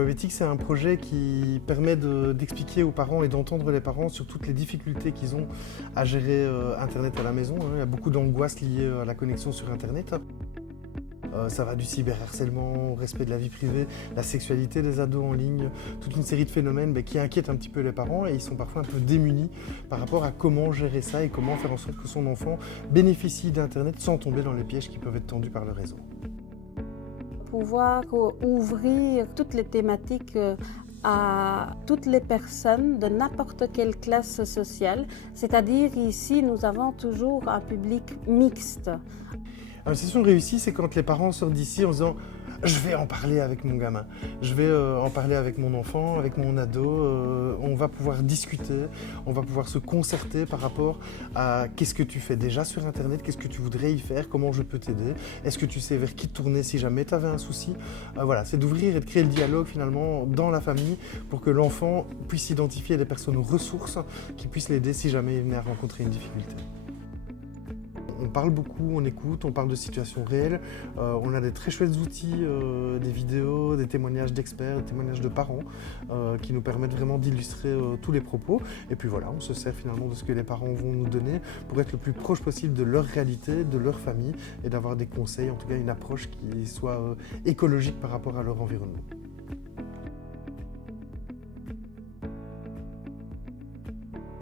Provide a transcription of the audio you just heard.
Webéthique, c'est un projet qui permet d'expliquer aux parents et d'entendre les parents sur toutes les difficultés qu'ils ont à gérer Internet à la maison. Il y a beaucoup d'angoisse liée à la connexion sur Internet. Ça va du cyberharcèlement au respect de la vie privée, la sexualité des ados en ligne, toute une série de phénomènes qui inquiètent un petit peu les parents et ils sont parfois un peu démunis par rapport à comment gérer ça et comment faire en sorte que son enfant bénéficie d'Internet sans tomber dans les pièges qui peuvent être tendus par le réseau. Pouvoir ouvrir toutes les thématiques à toutes les personnes de n'importe quelle classe sociale, c'est-à-dire ici nous avons toujours un public mixte. Une session réussie, c'est quand les parents sortent d'ici en disant « je vais en parler avec mon gamin, je vais en parler avec mon enfant, avec mon ado, on va pouvoir discuter, on va pouvoir se concerter par rapport à qu'est-ce que tu fais déjà sur Internet, qu'est-ce que tu voudrais y faire, comment je peux t'aider, est-ce que tu sais vers qui te tourner si jamais tu avais un souci ?» Voilà, c'est d'ouvrir et de créer le dialogue finalement dans la famille pour que l'enfant puisse identifier des personnes ressources qui puissent l'aider si jamais il venait à rencontrer une difficulté. On parle beaucoup, on écoute, on parle de situations réelles, on a des très chouettes outils, des vidéos, des témoignages d'experts, des témoignages de parents qui nous permettent vraiment d'illustrer tous les propos. Et puis voilà, on se sert finalement de ce que les parents vont nous donner pour être le plus proche possible de leur réalité, de leur famille et d'avoir des conseils, en tout cas une approche qui soit écologique par rapport à leur environnement.